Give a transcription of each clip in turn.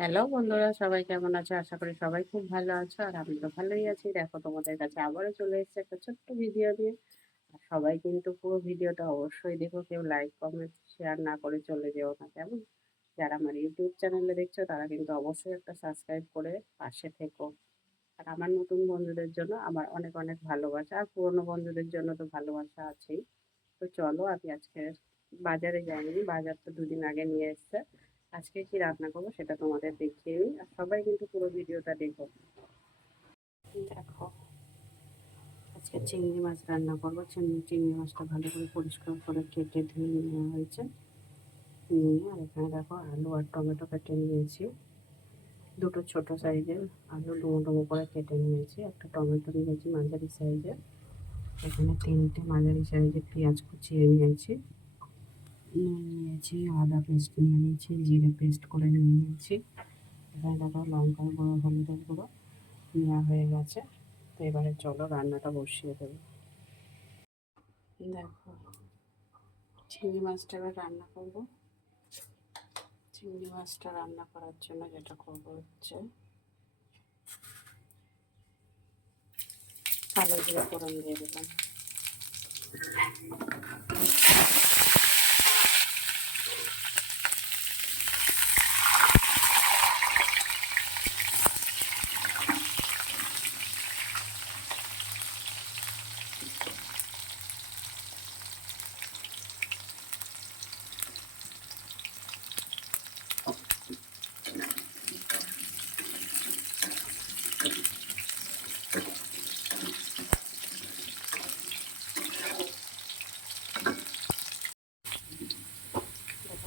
Hello বন্ধুরা, সবাই কেমন আছো? আশা করি সবাই খুব ভালো আছো। আর আমি তো ভালোই আছি। দেখো, তোমাদের কাছে আবারও চলে এসেছে একটা ছোট্ট ভিডিও নিয়ে। আর সবাই কিন্তু পুরো ভিডিওটা অবশ্যই দেখো, কেউ লাইক কমেন্ট শেয়ার না করে চলে যেও না, কেমন? যারা আমার ইউটিউব চ্যানেলে দেখছো তারা কিন্তু অবশ্যই একটা সাবস্ক্রাইব করে পাশে থেকো। আর আমার নতুন বন্ধুদের জন্য আমার অনেক অনেক ভালোবাসা, আর পুরনো বন্ধুদের জন্য তো ভালোবাসা আছেই। তো চলো, আমি আজকে বাজারে যাইনি, বাজার তো দুদিন আগে নিয়ে এসছে। আজকে কি রান্না করবো সেটা তোমাদের দেখিয়ে নিই, আর সবাই কিন্তু পুরো ভিডিওটা দেখো। দেখো, আজকে চিংড়ি মাছ রান্না করবো। চিংড়ি মাছটা ভালো করে পরিষ্কার করে কেটে ধুয়ে নেওয়া হয়েছে। নিয়ে আর এখানে দেখো, আলু আর টমেটো কেটে নিয়েছি। দুটো ছোট সাইজের আলু ডুমো ডুমো করে কেটে নিয়েছি। একটা টমেটো নিয়েছি মাঝারি সাইজের। এখানে তিনটে মাঝারি সাইজের পেঁয়াজ কুচিয়ে নিয়েছি। নিয়েছি আদা পেস্ট নিয়ে নিয়েছি, জিরে পেস্ট করে নিয়ে নিয়েছি। এখানে দেখো, লঙ্কার গুঁড়ো, হলুদের গুঁড়ো নেওয়া হয়ে গেছে। তো এবারে চলো রান্নাটা বসিয়ে দেবো। দেখো, চিংড়ি মাছটা এবার রান্না করবো। চিংড়ি মাছটা রান্না করার জন্য যেটা করবো হচ্ছে কালো জিরে ফোড়ন দিয়ে দিলাম।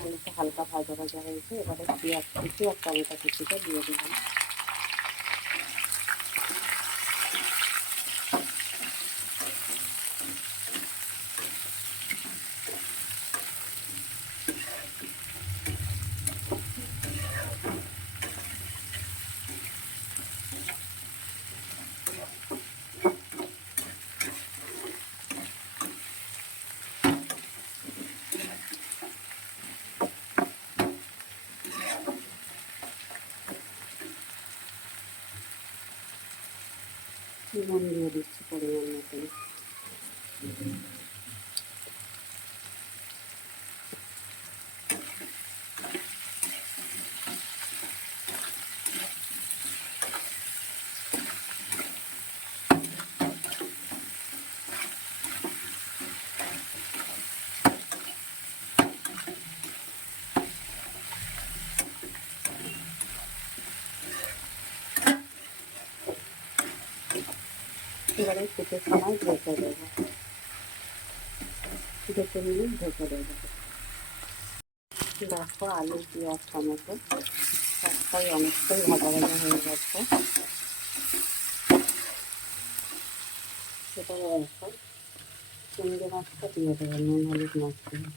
আলুটা হালকা ভাজা ভাজা হয়েছে, এবারে পেঁয়াজ কুচি আর টমেটো কুচিটা দিয়ে দিলাম। নুন দিয়ে দিচ্ছি পরিমাণ মতন। এবারে কিছু সময় ঢেকে দেবো, 2 মিনিট ঢেকে দেবো। দেখো, আলু পেঁয়াজ টমেটো সবটাই অনেকটাই ভাজা ভাজা হয়ে গেছে। সেটাই এখন চিংড়ি মাছটা দিয়ে দেবো, নুন হলুদ মাছ দিয়ে।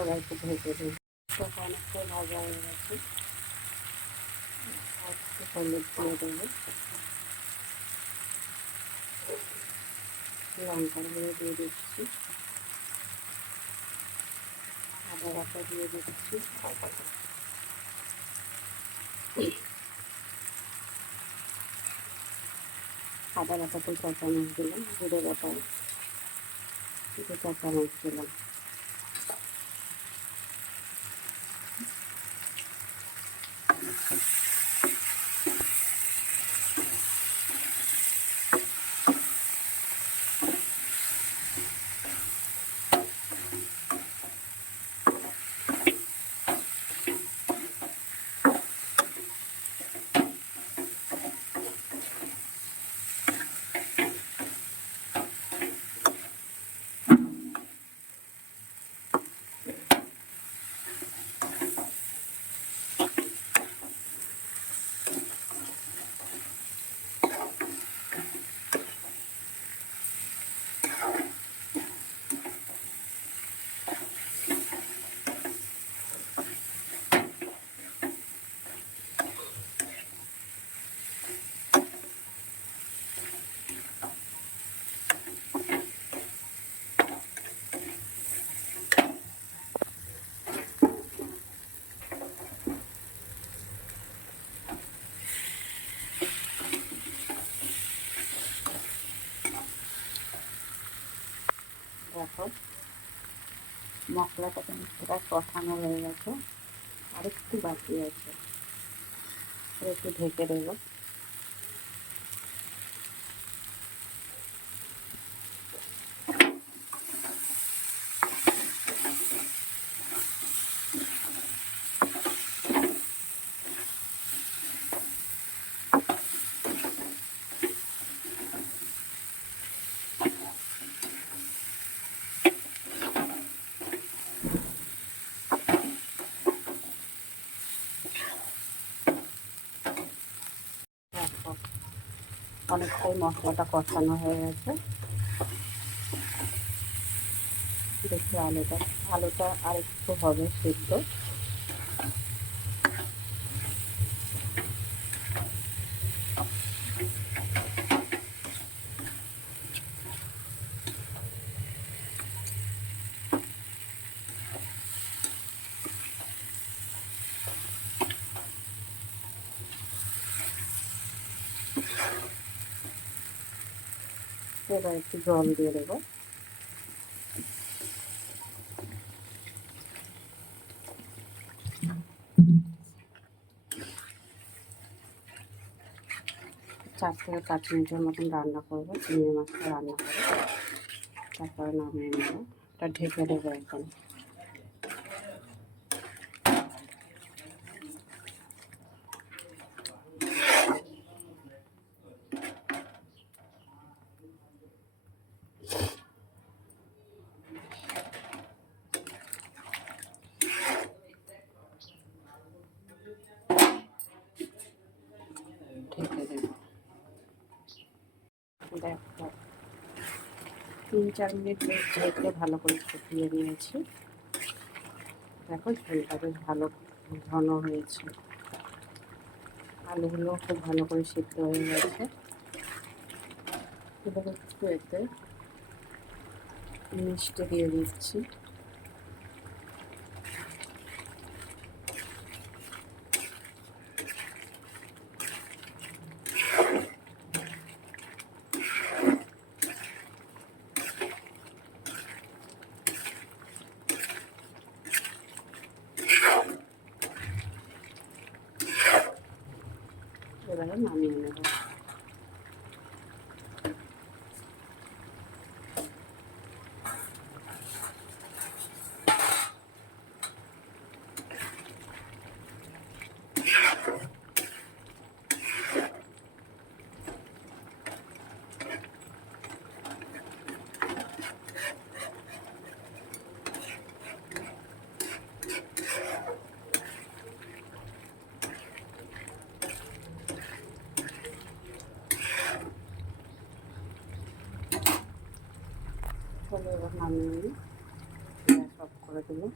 এবার একটু ঢেকে দিই। অনেকটাই ভাজা হয়ে গেছে, একটু হলুদ দিয়ে দেবো, লঙ্কার গুঁড়ো দিয়ে দিচ্ছি, আদা বাটা দিয়ে দিচ্ছি, আদা বাটাতে 4 চামচ দিলাম, জিরে বাটা 2 চামচ দিলাম। দেখো মশলাটা কিন্তু প্রায় কষানো হয়ে গেছে, আর একটু বাকি আছে, একটু ঢেকে দেবো। দেখো অনেকটাই মশলাটা কষানো হয়ে গেছে, দেখি আলুটা আর একটু হবে সিদ্ধ। এবার একটু জল দিয়ে দেবো। চার থেকে 5 মিনিটের মতন রান্না করবো, চিংড়ি মাছটা রান্না করে তারপরে নামিয়ে নেবো। এটা ঢেকে দেবো এখন। ঢেকে দেবো। দেখো 3-4 মিনিট বেশ ঢেকে ভালো করে ফুটিয়ে নিয়েছি। দেখো ঝোলটা বেশ ভালো ঘন হয়েছে, আলুগুলো খুব ভালো করে সিদ্ধ হয়ে গেছে। এবার একটু এতে মিষ্টি দিয়ে দিচ্ছি, এবারে নামিয়ে নেব। চলো এবার নামিয়ে নিই, গ্যাস অফ করে দেবো।